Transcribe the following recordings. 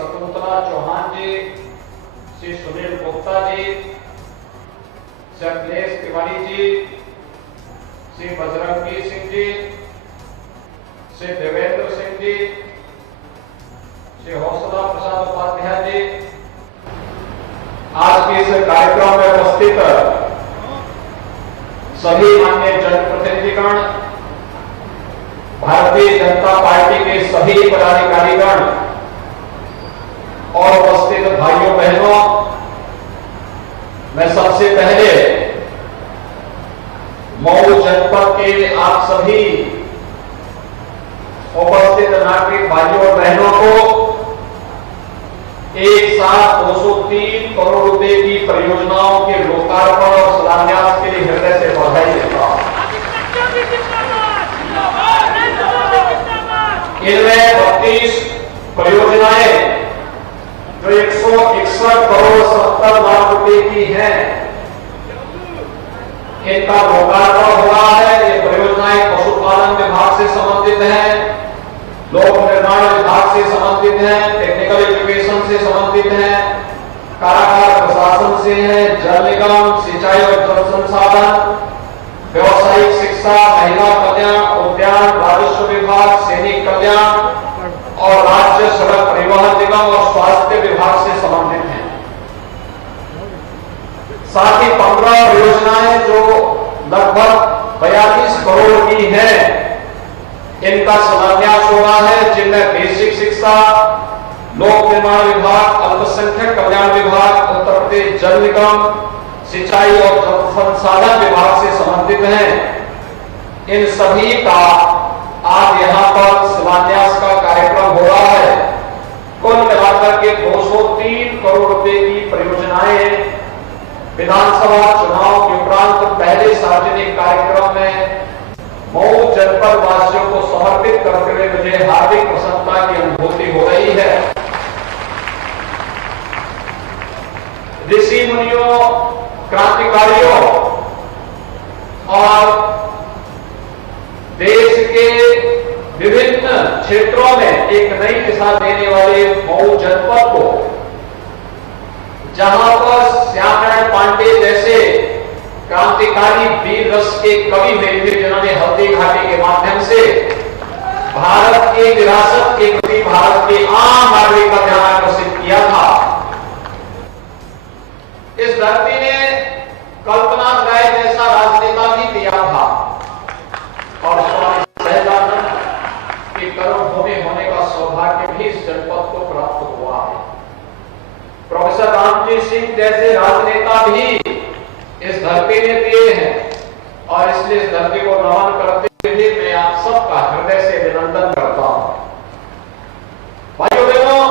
शकुंतला चौहान जी, श्री सुनील गुप्ता जी, श्री अखिलेश तिवारी जी, श्री बजरंगी सिंह जी, श्री देवेंद्र सिंह जी, श्री हौसला प्रसाद उपाध्याय जी, आज के इस कार्यक्रम में उपस्थित सभी माननीय जनप्रतिनिधिगण, भारतीय जनता पार्टी के सभी पदाधिकारीगण और उपस्थित भाइयों बहनों, मैं सबसे पहले मऊ जनपद के आप सभी उपस्थित नागरिक भाइयों और बहनों को एक साथ 203 करोड़ रुपए की परियोजनाओं के लोकार्पण और शिलान्यास के लिए हृदय से बधाई देता हूं। इनमें 32 परियोजनाएं जो 161 करोड़ 70 लाख रुपए की हैं, इनका लोकार्पण हुआ है। ये परियोजनाएं पशुपालन विभाग से संबंधित हैं, लोक निर्माण विभाग से संबंधित हैं, टेक्निकल एजुकेशन से संबंधित हैं, कारागार प्रशासन से है, जल निगम, सिंचाई और जल संसाधन, व्यवसायिक शिक्षा, महिला कल्याण, उद्यान, राजस्व विभाग, सैनिक कल्याण और राज्य सड़क परिवहन निगम और स्वास्थ्य विभाग से संबंधित हैं। साथ ही 15 परियोजनाएं जो लगभग 42 करोड़ की हैं, इनका शिलान्यास हो रहा है, जिनमें बेसिक शिक्षा, लोक निर्माण विभाग, अल्पसंख्यक कल्याण विभाग, उत्तर प्रदेश जल निगम, सिंचाई और जल संसाधन विभाग से संबंधित हैं। इन सभी का आज यहां पर शिलान्यास का कार्यक्रम हो रहा है। कुल मिलाकर के 203 करोड़ रुपए की परियोजनाएं विधानसभा चुनाव के उपरांत पहले सार्वजनिक कार्यक्रम में मऊ जनपद वासियों को समर्पित करते हुए मुझे हार्दिक प्रसन्नता की अनुभूति हो रही है। ऋषि मुनियों, क्रांतिकारियों और देश के विभिन्न क्षेत्रों में एक नई दिशा देने वाले मऊ जनपद को, जहां पर श्याम नारायण पांडे जैसे क्रांतिकारी वीर रस के कवि हुए थे, जिन्होंने हल्दी घाटी के माध्यम से भारत की विरासत के प्रति भारत के आम नागरिक का ध्यान आकर्षित किया था। इस धरती ने कल्पना राय जैसा राजनेता भी दिया था और स्वामी सहजानंद की कर्मभूमि होने का सौभाग्य भी इस जनपद को प्राप्त हुआ है। प्रोफेसर रामजी सिंह जैसे राजनेता भी इस धरती ने दिए हैं और इसलिए इस धरती को नमन करते हुए मैं आप सबका हृदय से अभिनंदन करता हूं। भाइयों बहनों,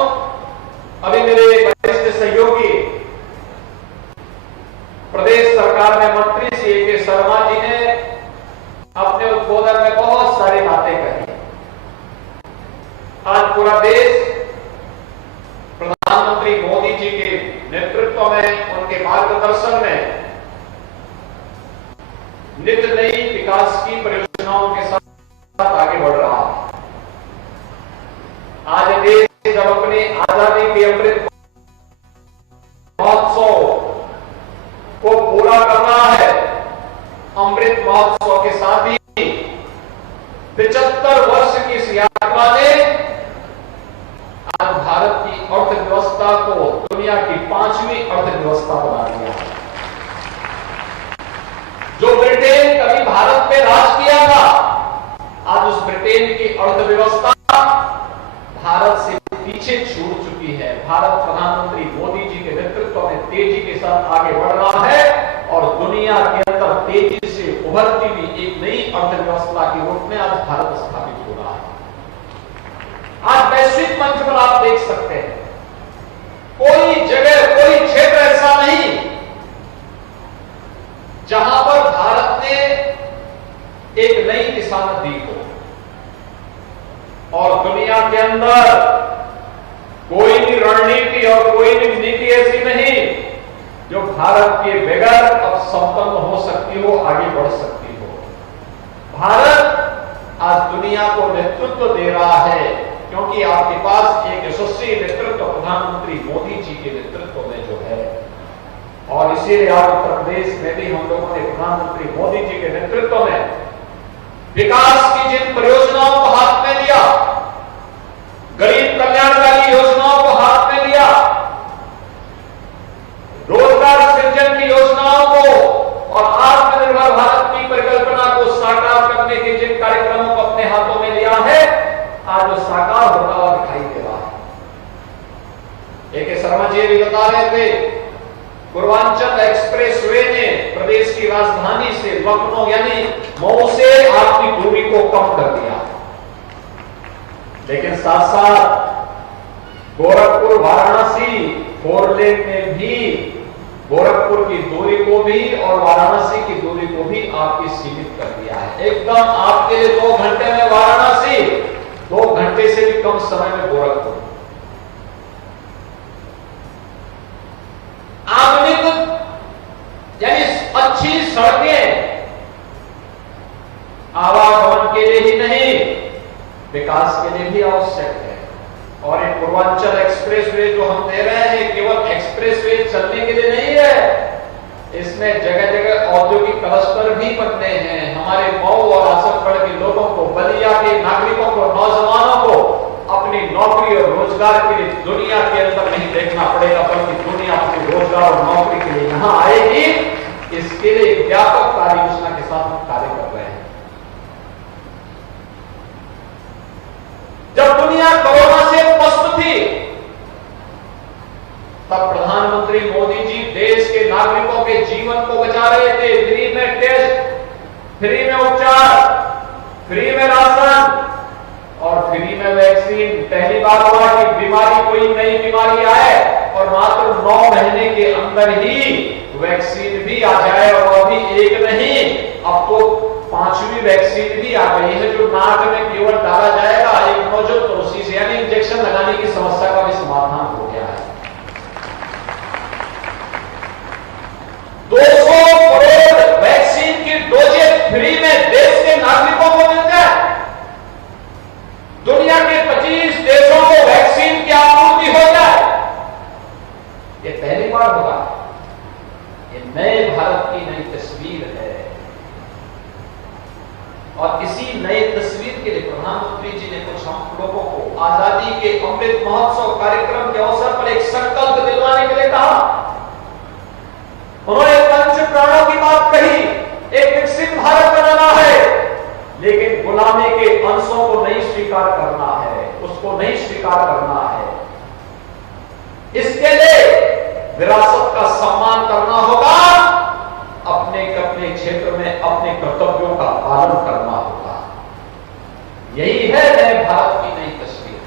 अभी मेरे वरिष्ठ सहयोगी प्रदेश सरकार में मंत्री श्री ए.के. शर्मा जी ने अपने उद्बोधन में बहुत सारी बातें कही। आज पूरा देश प्रधानमंत्री मोदी जी के नेतृत्व में, उनके मार्गदर्शन में नित नई विकास की परियोजनाओं के साथ आगे बढ़ रहा है। आज देश जब अपनी आजादी के अमृत महोत्सव को पूरा कर रहा है, अमृत महोत्सव के साथ ही 75 वर्ष की इस यात्रा ने आज भारत की अर्थव्यवस्था को दुनिया की 5वीं अर्थव्यवस्था बना दिया। जो ब्रिटेन कभी भारत पे राज किया था, आज उस ब्रिटेन की अर्थव्यवस्था भारत से पीछे छूट चुकी है। भारत प्रधानमंत्री मोदी जी के नेतृत्व में तेजी के साथ आगे बढ़ रहा है और दुनिया के अंदर तेजी से उभरती हुई एक नई अर्थव्यवस्था के रूप में आज भारत स्थापित हो रहा है। आज वैश्विक मंच पर आप देख सकते हैं, कोई जगह, कोई क्षेत्र ऐसा नहीं जहां पर भारत ने एक नई दिशा दी हो। और दुनिया के अंदर कोई भी रणनीति और कोई भी नीति ऐसी नहीं जो भारत के बगैर अब संपन्न हो सकती हो, आगे बढ़ सकती हो। भारत आज दुनिया को नेतृत्व दे रहा है क्योंकि आपके पास एक यशस्वी नेतृत्व प्रधानमंत्री मोदी जी के नेतृत्व में जो है, और इसीलिए आज उत्तर प्रदेश में भी हम लोगों ने प्रधानमंत्री मोदी जी के नेतृत्व में विकास की जिन परियोजनाओं को हाथ में लिया, गरीब कल्याणकारी योजनाओं को हाथ में लिया, रोजगार सृजन की योजनाओं को और आत्मनिर्भर भारत की परिकल्पना को साकार करने के जिन कार्यक्रमों को अपने हाथों में लिया है, आज वो साकार होता हुआ दिखाई दे रहा है। ए.के. शर्मा जी भी बता रहे थे, पूर्वांचल एक्सप्रेसवे ने प्रदेश की राजधानी से लखनऊ यानी मऊ से आपकी दूरी को कम कर दिया, लेकिन साथ साथ गोरखपुर वाराणसी 4 लेन में भी गोरखपुर की दूरी को भी और वाराणसी की दूरी को भी आपकी सीमित कर दिया है। एकदम आपके लिए 2 घंटे में वाराणसी, 2 घंटे से भी कम समय में गोरखपुर। आधुनिक यानी अच्छी सड़कें आवागमन के लिए ही नहीं, विकास के लिए भी आवश्यक है। और ये पूर्वांचल एक्सप्रेसवे जो हम दे रहे हैं, केवल एक्सप्रेसवे चलने के लिए नहीं है, इसमें जगह जगह औद्योगिक क्लस्टर भी बनने हैं। हमारे मऊ और आजमगढ़ के लोगों को, बलिया के नागरिकों को, नौजवानों को अपनी नौकरी और रोजगार के लिए दुनिया के अंदर नहीं देखना पड़ेगा, बल्कि दुनिया अपनी रोजगार और नौकरी के लिए यहां आएगी। इसके लिए एक व्यापक कार्य योजना के साथ हम कार्य कर रहे हैं। जब दुनिया कोरोना से पस्त थी, तब प्रधानमंत्री मोदी जी देश के नागरिकों के जीवन को बचा रहे थे। फ्री में टेस्ट, फ्री में उपचार, फ्री में राशन और फ्री में वैक्सीन। पहली बार हुआ कि बीमारी, कोई नई बीमारी आए और मात्र 9 महीने के अंदर ही वैक्सीन भी आ जाए, और अभी एक नहीं, अब तो 5वीं वैक्सीन भी आ गई है, जो नाक में केवल डाला जाएगा, एक नोजोटोसिस यानी इंजेक्शन लगाने की समस्या का भी समाधान हो गया है। 200 करोड़ वैक्सीन की डोजेज फ्री में देश के नागरिकों को मिल जाए, दुनिया के 25 देशों को वैक्सीन की आपूर्ति हो जाए, ये पहली बार होगा। ये नए भारत की नई तस्वीर है, और इसी नई तस्वीर के लिए प्रधानमंत्री जी ने कुछ हम लोगों को आजादी के अमृत महोत्सव कार्यक्रम के अवसर पर एक संकल्प दिलवाने के लिए कहा। उन्होंने पंच प्राणों की बात कही, एक विकसित भारत बनाना है, लेकिन गुलामी के अंशों को नहीं स्वीकार करना है, उसको नहीं स्वीकार करना है। इसके लिए विरासत का सम्मान करना होगा, अपने क्षेत्र में अपने कर्तव्यों का पालन करना होगा। यही है नए भारत की नई तस्वीर,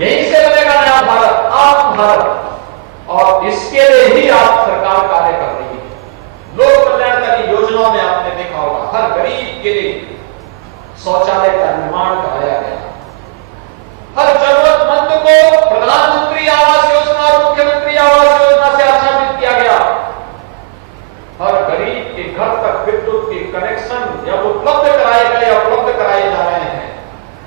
यही से बनेगा नया भारत, आत्म भारत, और इसके लिए ही आप सरकार कार्य कर रही है। लोक कल्याणकारी योजनाओं में आपने देखा होगा, हर गरीब के लिए शौचालय का निर्माण कराया गया, हर जरूरतमंद को प्रधानमंत्री आवास योजना और मुख्यमंत्री आवास योजना से आच्छादित किया गया, हर गरीब के घर तक विद्युत के कनेक्शन जब उपलब्ध कराए गए, उपलब्ध कराए जा रहे हैं,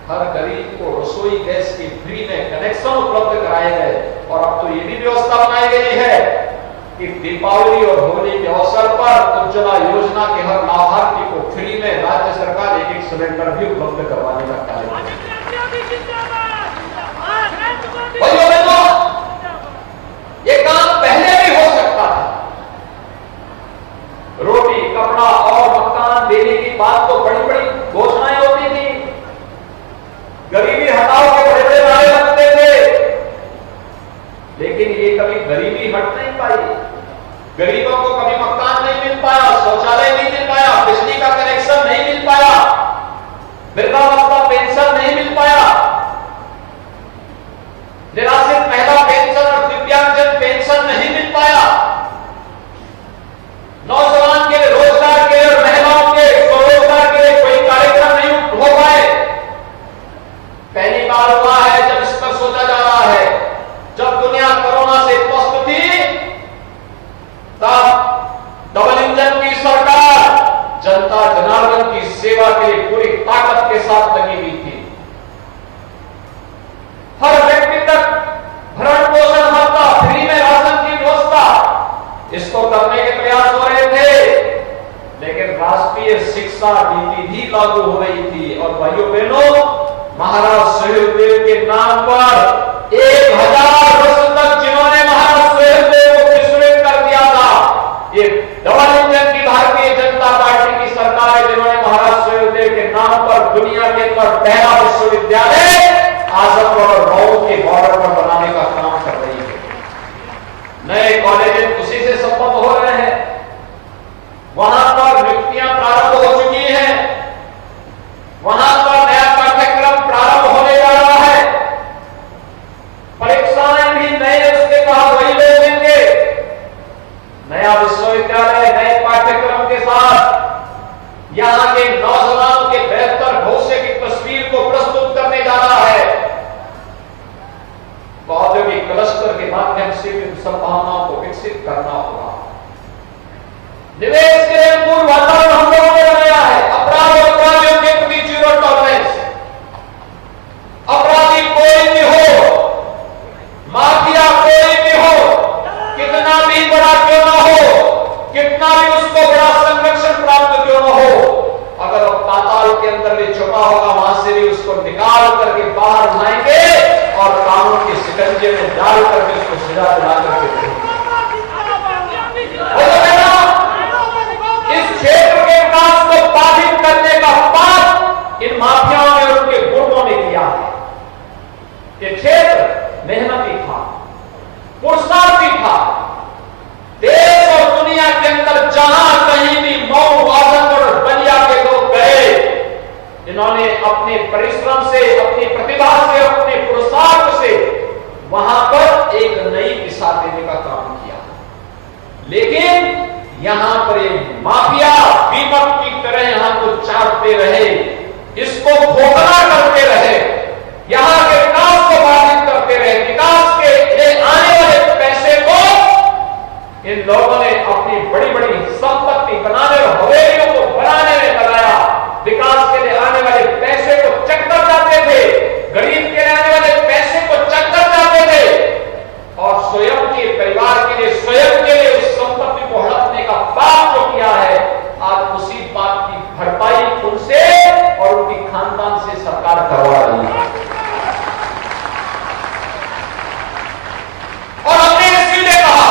हर गरीब को रसोई गैस की फ्री में कनेक्शन उपलब्ध कराए गए। और अब तो ये भी व्यवस्था बनाई गई है कि दीपावली और होली के अवसर पर उज्ज्वला योजना के हर लाभार्थी को फ्री में राज्य सरकार एक सिलेंडर भी उपलब्ध करवाने का कार्य करेगी। ये काम पहले भी हो सकता था। रोटी, कपड़ा और मकान देने की बात तो बड़ी बड़ी घोषणाएं होती थी, गरीबी हटाओ के बड़े बड़े नारे लगते थे, लेकिन ये कभी गरीबी हट नहीं पाई। गरीबों को कभी मकान नहीं मिल पाया, शौचालय नहीं मिल पाया, बिजली का कनेक्शन नहीं मिल पाया, वृद्धावस्था पेंशन नहीं मिल पाया, निराश्रित महिला पेंशन और दिव्यांगजन पेंशन नहीं मिल पाया, नौजवान के रोजगार के और महिलाओं के स्वरोजगार के लिए कोई कार्यक्रम नहीं हो पाए। पहली बार हुआ है जब इस पर सोचा जा रहा है। जब दुनिया कोरोना से पस्त थी, तब डबल इंजन की सरकार जनता जनार्दन की सेवा के लिए पूरी ताकत के साथ लगी राष्ट्रीय शिक्षा नीति भी लागू हो रही थी। और भाइयों बहनों, महाराज सुहेलदेव के नाम पर 1000 वर्ष तक जिन्होंने महाराज सुहेलदेव को विस्मृत कर दिया था, ये डबल इंजन की भारतीय जनता पार्टी की सरकार है जिन्होंने महाराज सुहेलदेव के नाम पर दुनिया के अंदर पहला विश्वविद्यालय आजमगढ़ और मऊ के बॉर्डर पर बनाने का काम कर रही है। नए कॉलेज उसी से संबद्ध हो रहे हैं, वहां पर नियुक्तियां प्रारंभ हो चुकी हैं, वहां पर नया पाठ्यक्रम प्रारंभ होने जा रहा है, परीक्षाएं भी नए उसके बाद वही लोग देंगे। नया विश्वविद्यालय नए पाठ्यक्रम के साथ यहां के नौजवानों के बेहतर भविष्य की तस्वीर को प्रस्तुत करने जा रहा है। औद्योगिक क्लस्टर के माध्यम से इन संभावनाओं को विकसित करना होगा। निवेश के लिए अनुकूल वातावरण हम लोगों ने बनाया है। अपराध और अपराधियों के प्रति जीरो टॉलरेंस। अपराधी कोई भी हो, माफिया कोई भी हो, कितना भी बड़ा क्यों ना हो, कितना भी उसको बड़ा संरक्षण प्राप्त क्यों ना हो, अगर वो पाताल के अंदर भी छुपा होगा, वहां से भी उसको निकाल करके बाहर लाएंगे और कानून के शिकंजे में डाल करके उसको सजा दिला करके इस क्षेत्र के विकास को बाधित करने का पाप इन माफियाओं ने और उनके गुंडों ने किया है। ये क्षेत्र मेहनती था, पुरुषार्थी था। देश और दुनिया के अंदर जहां कहीं भी मऊ, आजमगढ़ और बलिया के लोग गए, जिन्होंने अपने परिश्रम से, अपनी प्रतिभा से, अपने पुरुषार्थ से वहां पर एक नई दिशा देने का काम किया। लेकिन यहां पर एक माफिया दीपक की तरह यहां को चाटते रहे, इसको खोखला करते रहे, यहां के विकास को बाधित करते रहे। विकास के लिए आने वाले पैसे को इन लोगों ने अपनी बड़ी बड़ी संपत्ति बनाने और हवेलियों को बनाने में लगाया। विकास के लिए आने वाले पैसे को चक्कर जाते थे, गरीब के लिए आने वाले पैसे को चक्कर जाते थे, और स्वयं के परिवार के लिए, स्वयं के लिए उस संपत्ति को हड़पने का पाप जो किया है, आज उसी बात की भरपाई उनसे और उनकी खानदान से सरकार करवा रही है। और हमने इसीलिए कहा,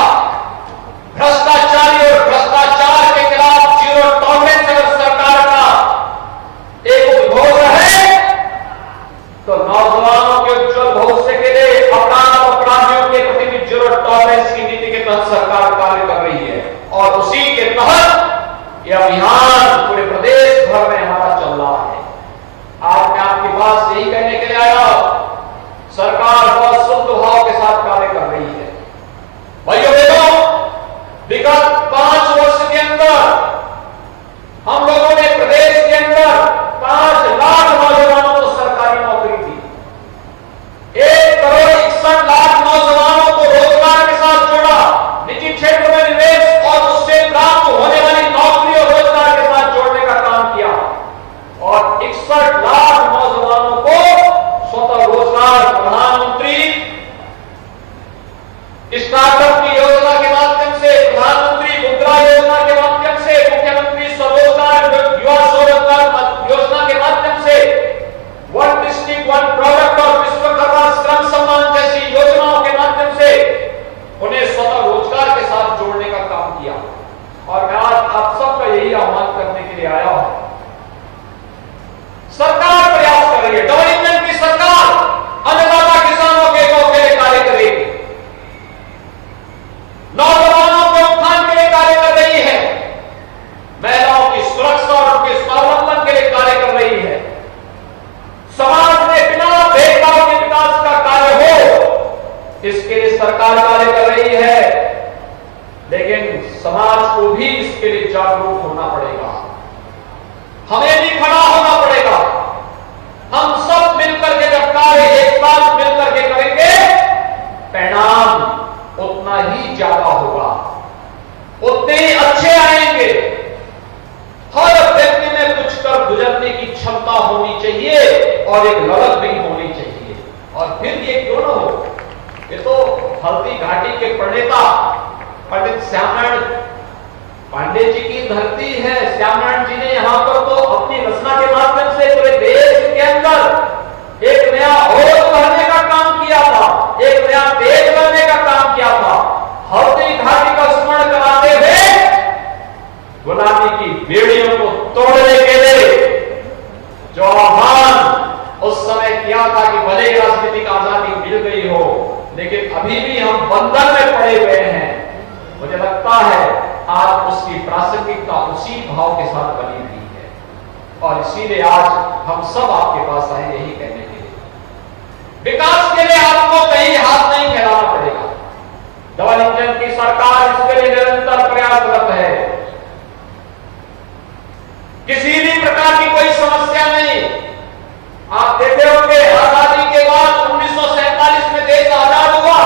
भ्रष्टाचारी और भ्रष्टाचार के खिलाफ जीरो टॉलरेंस अगर सरकार का एक उद्घोष है, तो नौजवानों के उज्जवल भविष्य के लिए अपराध अपराधियों के प्रति भी जीरो टॉलरेंस की नीति के तहत सरकार कार्य कर रही है। और उसी के तहत यह अभियान पूरे प्रदेश भर में हमारा चल रहा है। आज मैं आपके पास यही कहने के लिए आया, सरकार बहुत शुद्ध भाव के साथ कार्य कर रही है। भाइयों बहनों, विगत 5 वर्ष के अंदर हम लोगों ने प्रदेश के अंदर 5 लाख नौजवानों को सरकारी नौकरी दी, 1,61,00,000 नौजवानों को रोजगार के साथ जोड़ा, निजी क्षेत्र में निवेश और उससे प्राप्त होने वाली नौकरी और रोजगार के साथ जोड़ने का काम किया, और 61 लाख नौजवानों को स्वतः रोजगार प्रधानमंत्री स्टार्टअप की योजना के माध्यम से, प्रधानमंत्री मुद्रा योजना के माध्यम से, मुख्यमंत्री स्वरोजगार युवा स्वरोजगार योजना के माध्यम से, वन डिस्ट्रिक्ट वन प्रोडक्ट और विश्वकर्मा श्रम सम्मान जैसी योजनाओं के माध्यम से उन्हें स्वतः रोजगार के साथ जोड़ने का काम किया। और मैं आज आप सबका यही आह्वान करने के लिए आया हूं। सरकार प्रयास कर रही है, डबल इंजन की सरकार अन्नदाता किसानों के हितों के लिए कार्य करेगी, नौजवानों के उत्थान के लिए कार्य कर रही है, महिलाओं की सुरक्षा और उनके स्वावलंबन के लिए कार्य कर रही है। समाज में बिना भेदभाव के विकास का कार्य हो, इसके लिए सरकार कार्य कर रही है। लेकिन समाज को भी इसके लिए जागरूक होना पड़ेगा, हमें भी खड़ा होना पड़ेगा। हम सब मिलकर के जब कार्य एक साथ मिलकर के करेंगे, परिणाम उतना ही ज्यादा होगा, उतने ही अच्छे आएंगे। हर व्यक्ति में कुछ कर गुजरने की क्षमता होनी चाहिए और एक ललक भी होनी चाहिए। और फिर ये क्यों न हो, ये तो हल्दी घाटी के प्रणेता पंडित श्यामनारायण पांडे जी की धरती है। श्यामनारायण जी ने यहाँ पर तो अपनी रचना के माध्यम से पूरे देश के अंदर एक नया ओज भरने का काम किया था, एक नया तेज भरने का काम किया था। हल्दी घाटी का स्मरण कराते हुए गुलामी की बेड़ियों को तोड़ने के लिए जो आह्वान उस समय किया था कि भले ही राजनीतिक आजादी मिल गई हो, लेकिन अभी भी हम बंधन में पड़े हुए हैं। मुझे लगता है आज उसकी प्रासंगिकता उसी भाव के साथ बनी हुई है, और इसीलिए आज हम सब आपके पास आए यही कहने के लिए, विकास के लिए आपको कहीं हाथ नहीं फैलाना पड़ेगा। डबल इंजन की सरकार इसके लिए निरंतर प्रयासरत है। किसी भी प्रकार की कोई समस्या नहीं। आप देखे होंगे आजादी के बाद 1947 में देश आजाद हुआ,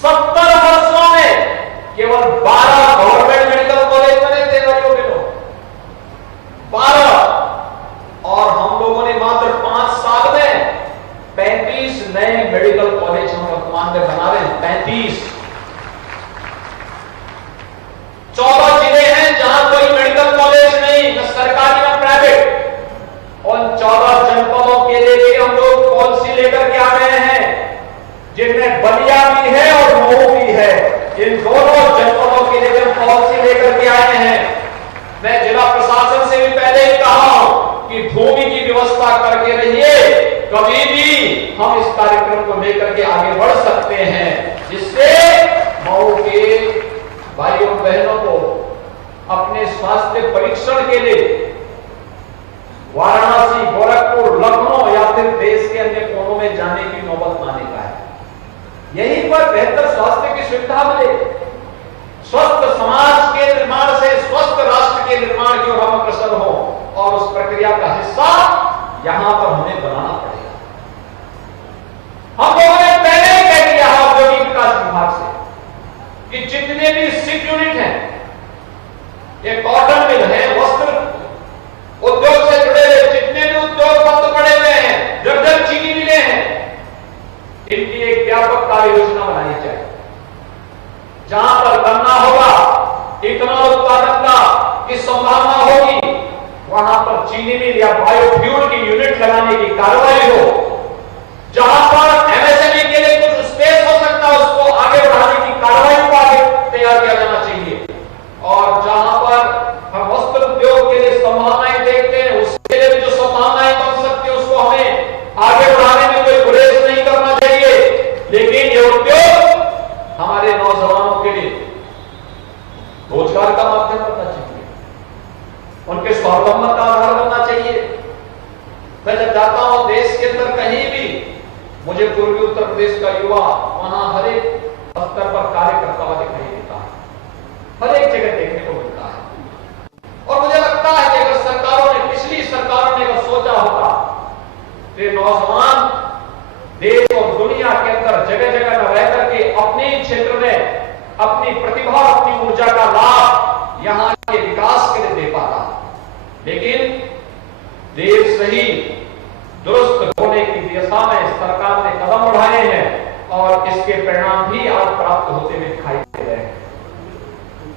70 वर्षों में केवल 12 गवर्नमेंट मेडिकल कॉलेज बने थे भाइयों बहनों, 12, और हम लोगों ने मात्र 5 साल में 35 नए मेडिकल कॉलेज हम वर्तमान में बना रहे हैं। 35, 14 जिले हैं जहां कोई मेडिकल कॉलेज नहीं, न सरकारी न प्राइवेट। उन 14 जनपदों के लिए भी हम लोग पॉलिसी लेकर के आ रहे हैं, जिनमें बलिया भी है और मऊ भी है। इन दोनों जनपदों के लिए हम पॉलिसी लेकर के आए हैं। मैं जिला प्रशासन से भी पहले ही कहा हूं कि भूमि की व्यवस्था करके रहिए, कभी भी हम इस कार्यक्रम को लेकर के आगे बढ़ सकते हैं, जिससे मऊ के भाइयों बहनों को अपने स्वास्थ्य परीक्षण के लिए वाराणसी, गोरखपुर, लखनऊ या फिर देश के अन्य कोनों में जाने की नौबत ना आने का है। यहीं पर बेहतर स्वास्थ्य की सुविधा मिले। स्वस्थ समाज के निर्माण से स्वस्थ राष्ट्र के निर्माण की ओर हम अग्रसर हो, और उस प्रक्रिया का हिस्सा यहां पर हमें बनाना पड़ेगा। हम लोगों ने पहले ही कह दिया है औद्योगिक विकास विभाग से कि जितने भी सिप यूनिट हैं, ये कॉटन मिल है, वस्त्र उद्योग से जुड़े हुए जितने भी उद्योग बंद पड़े हुए हैं, जर्जर चीनी मिले हैं, इनकी एक व्यापक कार्य योजना बनानी चाहिए। जहां पर गन्ना होगा, इथेनॉल उत्पादन का की संभावना होगी, वहां पर चीनी मिल या बायोफ्यूल की यूनिट लगाने की कार्रवाई हो। जहां पर एमएसएमई के लिए कुछ स्पेस हो सकता है, उसको आगे बढ़ाने की कार्रवाई को आगे तैयार किया जाना चाहिए। और जहां पर हम वस्त्र उद्योग के लिए संभावनाएं देखते हैं, उसके लिए भी जो संभावनाएं बन सकती है, उसको हमें आगे बढ़ाने में कोई गुरेज नहीं करना चाहिए। लेकिन ये उद्योग हमारे नौजवानों के लिए रोजगार का माध्यम बनना चाहिए, उनके स्वावलंबन का आधार बनना चाहिए। मैं जब जाता हूं देश के अंदर कहीं भी, मुझे पूर्वी उत्तर प्रदेश का युवा वहां हर एक स्तर पर कार्य करता हुआ दिखाई देता है, हर एक जगह देखने को मिलता है। और मुझे लगता है कि अगर सरकारों ने, पिछली सरकारों ने अगर सोचा होता तो नौजवान देश और दुनिया के अंदर जगह जगह न रह करके अपने क्षेत्र में अपनी प्रतिभा, अपनी ऊर्जा का लाभ यहां के विकास के लिए दे पाता। लेकिन देश सही दुरुस्त होने की दिशा में सरकार ने कदम बढ़ाए हैं, और इसके परिणाम भी आज प्राप्त होते हुए दिखाई दे रहे हैं।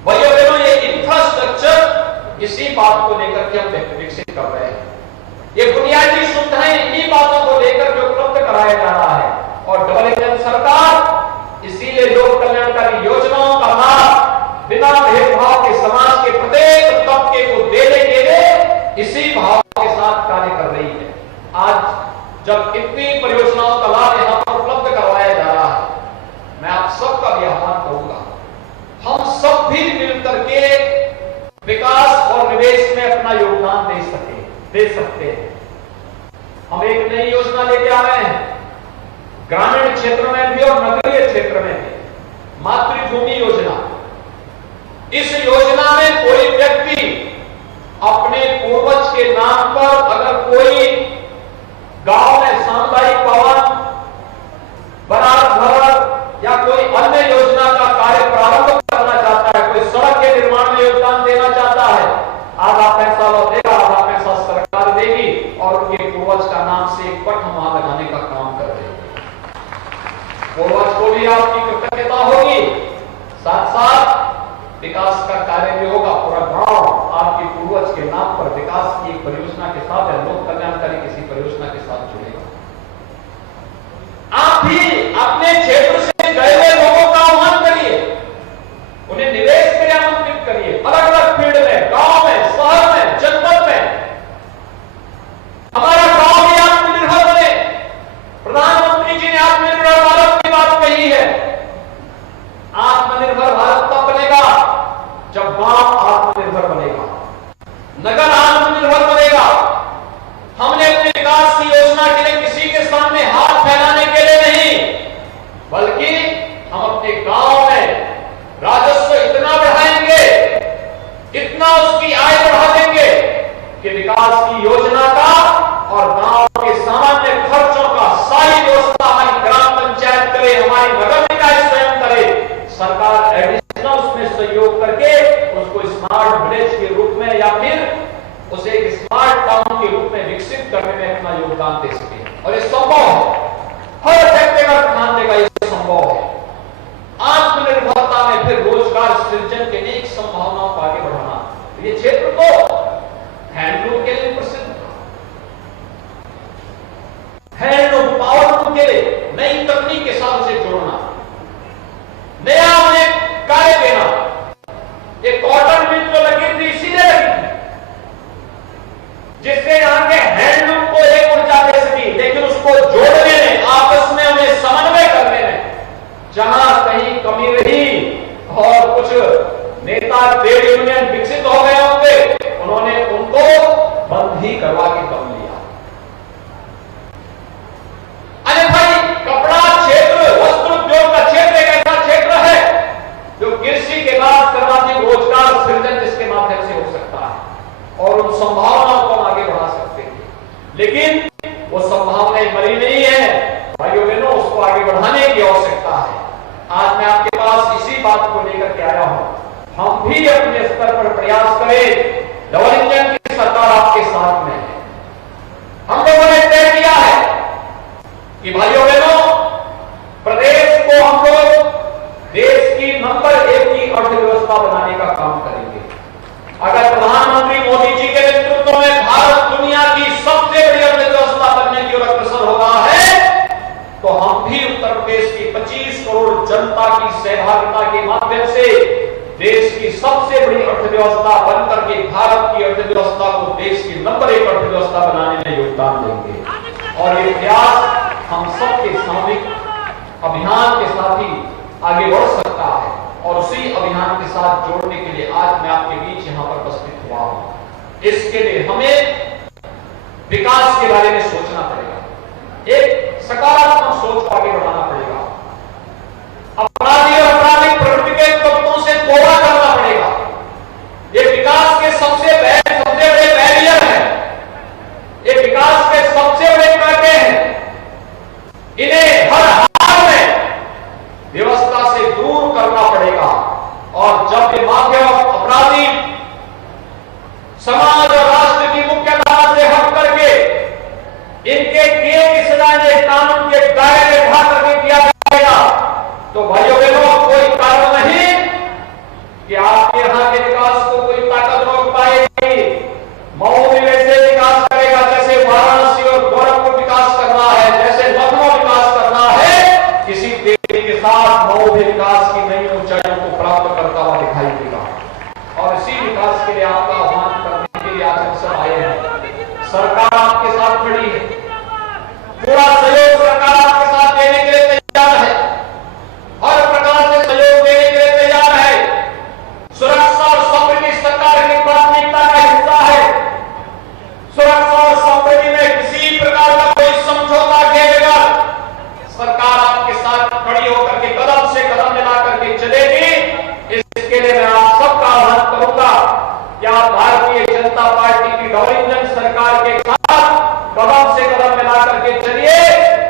भाइयों बहनों, ये इंफ्रास्ट्रक्चर इसी बात को लेकर के हम विकसित कर रहे हैं। ये बुनियादी सुविधाएं इन्हीं बातों को लेकर के उपलब्ध कराया जा रहा है, और डबल इंजन सरकार इसीलिए लोक कल्याणकारी योजनाओं का लाभ बिना भेदभाव के समाज के प्रत्येक तबके को देने के लिए इसी भाव के साथ कार्य कर रही है। आज जब इतनी परियोजनाओं का लाभ यहां पर उपलब्ध करवाया जा रहा है, मैं आप सबका भी आह्वान करूंगा, हम सब भी मिलकर के विकास और निवेश में अपना योगदान दे सकते हैं। हम एक नई योजना लेके आ रहे हैं, ग्रामीण क्षेत्र में भी और नगरीय क्षेत्र में भी, मातृभूमि योजना। इस योजना में कोई व्यक्ति अपने पूर्वज के नाम पर अगर कोई गांव में सामुदायिक भवन, बारात घर या कोई अन्य योजना का कार्य प्रारंभ करना चाहता है, कोई सड़क के निर्माण में योगदान देना चाहता है, आधा पैसा वो देगा, आधा पैसा सरकार देगी, और उनके पूर्वज का नाम से एक पट हम वहां लगाने का काम कर देंगे। पूर्वज को भी आपकी कृतज्ञता होगी, साथ साथ विकास का कार्य भी होगा। पूरा गांव आपके पूर्वज के नाम पर विकास की एक परियोजना के साथ या लोक कल्याणकारी किसी परियोजना के साथ जुड़ेगा। आप भी अपने क्षेत्र से गए हुए लोगों का आह्वान करिए, उन्हें निवेश के लिए आमंत्रित करिए। अलग अलग फील्ड में, गांव में, शहर में, जनपद में हमारा गांव भी आत्मनिर्भर बने। प्रधानमंत्री जी ने आत्मनिर्भर भारत की बात कही है। आत्मनिर्भर भारत तब बनेगा जब गांव आत्मनिर्भर बनेगा, नगर आत्मनिर्भर बनेगा। हमने अपने विकास की योजना के लिए किसी के सामने हाथ फैलाने के लिए नहीं, बल्कि हम अपने गांव में राजस्व इतना बढ़ाएंगे, इतना उसकी आय बढ़ा देंगे कि विकास की योजना का और गांव के सामान्य खर्चों का सारी व्यवस्था हमारी ग्राम पंचायत करे, हमारी नगर निकाय स्वयं करे। सरकार एडिशनल उसमें सहयोग करके उसको स्मार्ट विलेज के रूप में या फिर उसे एक स्मार्ट टाउन के रूप में विकसित करने में अपना योगदान दे सके। और ये संभव है, हर व्यक्तिगत ध्यान देगा, ये संभव है। आत्मनिर्भरता में फिर रोजगार सृजन के लिए संभावनाओं को आगे बढ़ाना। ये क्षेत्र तो हैंडलूम के लिए प्रसिद्ध था, हैंडलूम पावरलूम के लिए नई तकनीक के साथ उसे जोड़ना, नया उन्हें कार्य देना। एक कॉटन मिल जो लगी थी इसीलिए लगी थी जिससे यहां के हैंडलूम को एक ऊर्जा दे सकी, लेकिन उसको जोड़ने में, आपस में उन्हें समन्वय करने में जहां कहीं कमी रही और कुछ नेता ट्रेड यूनियन विकसित हो गए होंगे, उन्होंने उनको बंद ही करवा के दम लिया। अरे भाई, कपड़ा क्षेत्र, वस्त्र उद्योग का क्षेत्र एक ऐसा क्षेत्र है जो कृषि के बाद सर्वाधिक रोजगार सृजन जिसके माध्यम से हो सकता है और उन संभावनाओं को हम आगे बढ़ा सकते हैं। लेकिन वो संभावनाएं मरी नहीं है भाइयों बहनों, उसको आगे बढ़ाने की आवश्यकता है। आज मैं आपके पास इसी बात को लेकर के आया हूं। हम भी अपने स्तर पर प्रयास करें। डबल इंजन की सरकार आपके साथ में है। हम लोगों ने तय किया है कि भाइयों बहनों, प्रदेश को हम लोग देश की नंबर 1 की अर्थव्यवस्था बनाने का काम करेंगे। अगर प्रधानमंत्री मोदी जी के नेतृत्व में भारत दुनिया की सबसे बड़ी अर्थव्यवस्था बनने की ओर अग्रसर हो रहा है, तो हम भी उत्तर प्रदेश की 25 करोड़ जनता की सहभागिता के माध्यम से देश की सबसे बड़ी अर्थव्यवस्था बनकर के भारत की अर्थव्यवस्था को देश की नंबर 1 अर्थव्यवस्था बनाने में योगदान देंगे। और ये प्रयास हम सबके सामूहिक अभियान के साथ ही आगे बढ़ सकता है। और उसी अभियान के साथ जोड़ने के लिए आज मैं आपके बीच यहां पर उपस्थित हुआ हूं। इसके लिए हमें विकास के बारे में सोचना पड़ेगा, एक सकारात्मक सोच को आगे बढ़ाना पड़ेगा, अपराधी और आपराधिक प्रवृत्ति के तत्वों से तोड़ा करना पड़ेगा। ये विकास के सबसे बड़े बैरियर है, ये विकास के सबसे बड़े कांटे हैं। इन्हें हर हाल में व्यवस्था से दूर करना पड़ेगा। और जब ये माफिया अपराधी समाज और राष्ट्र की मुख्य धारा से हट करके इनके किए की सजाएं कानून के दायरे में बाहर करके किया जाएगा, तो भाइयों बहनों, कोई कारण नहीं कि आपके यहां के विकास को कोई ताकत रोक पाएगी। मऊ भी वैसे विकास करेगा जैसे वाराणसी और गोरखपुर विकास कर रहा है, जैसे लखनऊ विकास कर रहा है। किसी तेजी के साथ मऊ भी विकास की नई ऊंचाइयों को प्राप्त करता हुआ दिखाई देगा। और इसी विकास के लिए आपका आह्वान करने के लिए आज हम सब आए हैं। सरकार आपके साथ खड़ी है, पूरा सहयोग सरकार आपके साथ देने के लिए तैयार है, हर प्रकार से सहयोग देने के लिए तैयार है। सुरक्षा और समृद्धि सरकार की प्राथमिकता का हिस्सा है। सुरक्षा और समृद्धि में किसी प्रकार का कोई समझौता किए बगैर सरकार आपके साथ खड़ी होकर के कदम से कदम मिला करके चलेगी। इसके लिए मैं आप सबका आह्वान करूंगा कि आप भारतीय जनता पार्टी की डबल इंजन सरकार के साथ कदम से कदम मिला करके चलिए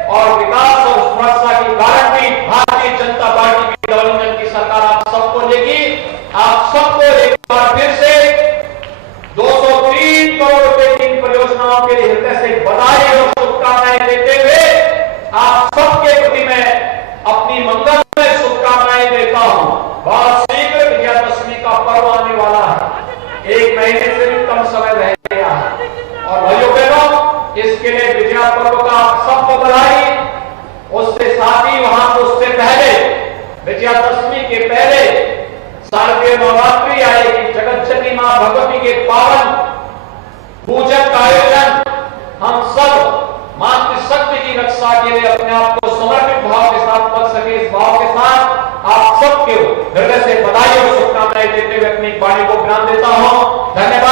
और विकास और सुरक्षा की गारंटी भारतीय जनता पार्टी की डबल इंजन की सरकार आप सबको देगी। आप सबको एक बार फिर से 203 करोड़ रुपए की परियोजनाओं के लिए हृदय से बधाई और शुभकामनाएं देते हुए आप सबके प्रति मैं अपनी मंगलमय शुभकामनाएं देता हूं। बहुत शीघ्र विजयादशमी का महीने से भी कम समय रह गया है। और भाइयों बहनों, इसके लिए विजया पर्व का आप सबको बधाई। उससे साथ ही वहां तो उससे पहले विजयादशमी के पहले शारदीय नवरात्रि आएगी। जगत जननी मां भगवती के पावन पूजन का आयोजन हम सब मातृशक्ति की रक्षा के लिए अपने आप को समर्पित भाव के साथ कर सके, इस भाव के साथ आप सबके हृदय से बधाई और शुभकामनाएं देते हुए अपनी वाणी को विराम देता हूं। धन्यवाद।